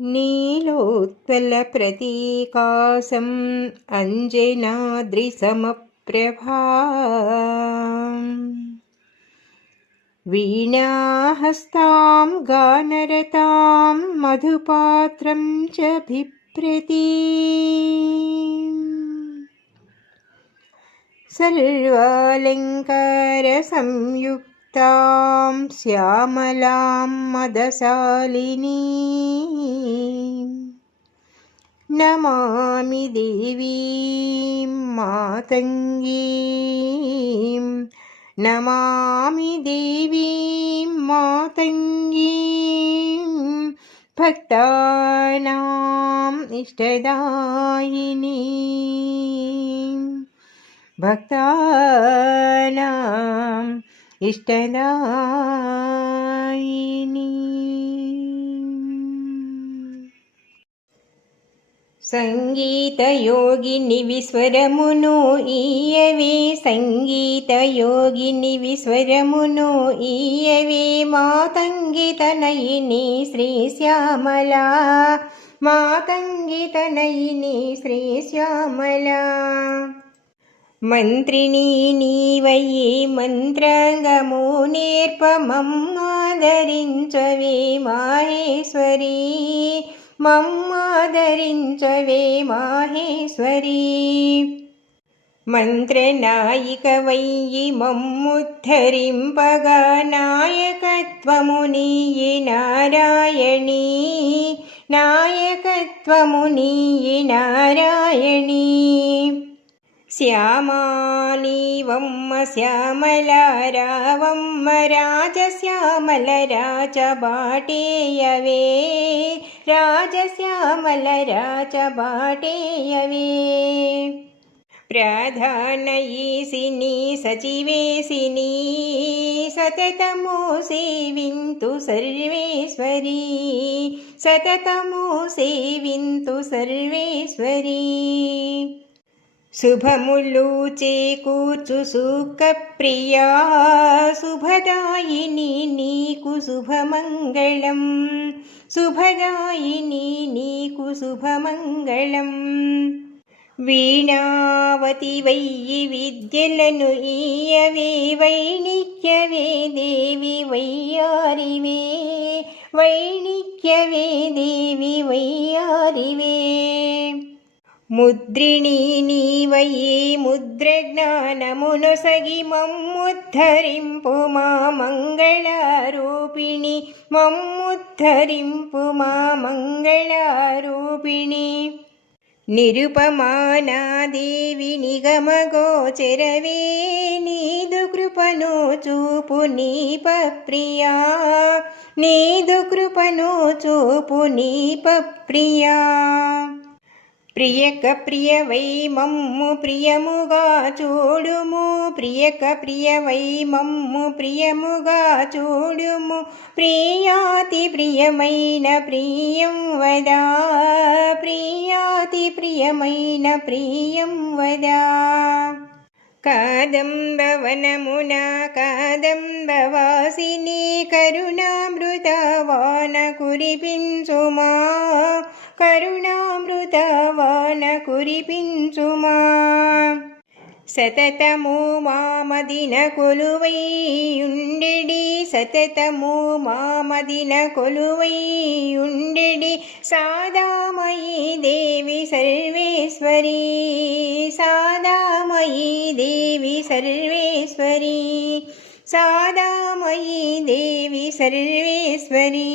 नीलोत्पलप्रतीकासम् अञ्जनाद्रिसमप्रभा वीणाहस्तां गानरतां मधुपात्रं च बिभ्रतीम् सर्वालङ्कारसंयुक्तां श्यामलां मदशालिनीं नमामि देवीं मातङ्गीं नमामि देवीं मातङ्गीं भक्तानाम् इष्टदायिनीं भक्तानाम् इष्टदायिनी। సంగీతయోగిని విశ్వరమును ఈయవే సంగీతయోగిని విశ్వరమును ఈయవే మాతంగితనయిని శ్రీశ్యామలా మాతంగితనయిని శ్రీశ్యామలా మంత్రిని నీవయ్యే మంత్రాంగము నేర్పమమ్మాదరించవే మాహేశ్వరీ మమ్మాదరించవే మాహేశ్వరీ మంత్రనాయికవయ్యి మమ్ముద్ధరింపగా నాయకత్వము నీయే నారాయణీ నాయకత్వము నీయే నారాయణీ శ్యామానీవమ్మ శ్యామలారావమ్మ రాజశ్యామల రాజబాటేయవే రాజశ్యామల రాజబాటేయవే ప్రధానయీసిని సచివేసిని సతతము సేవింతు సర్వేశ్వరీ సతతము సేవింతు సర్వేశ్వరీ శుభములు చేకూర్చు సుఖప్రియా శుభదాయిని నీకు శుభమంగళం శుభదాయిని నీకు శుభమంగళం వీణావతి వయ్యి విద్యలను ఈయవే వైణిక్యవే దేవి వయ్యారివే వైణిక్యవే దేవి వయ్యారివే ముద్రిణీ నీవయ్యే ముద్రజ్ఞానమునొసగి మమ్ముద్ధరింపు మా మంగళారూపిణి మమ్ముద్ధరింపు మా మంగళారూపిణి నిరుపమానాదేవి నిగమగోచరవే నీదు కృపను చూపు నీప ప్రియా నీదు కృపను చూపు నీప ప్రియా ప్రియక ప్రియవై మమ్ము ప్రియముగా చూడుము ప్రియక ప్రియవై మమ్ము ప్రియముగా చూడుము ప్రియాతి ప్రియమైన ప్రియం వదా ప్రియాతి ప్రియమైన ప్రియం వదా కాదంబవనమున కాదంబవాసిని కరుణామృతవాన కురిపించుమా కరుణామృతవాన కురిపించుమా సతతము మామదిన కొలువైయుండెడి సతతము మామదిన కొలువైయుండెడి సాదామయీ దేవి సర్వేశ్వరీ సాదామయీ దేవి సర్వేశ్వరీ సాదామయీ దేవి సర్వేశ్వరీ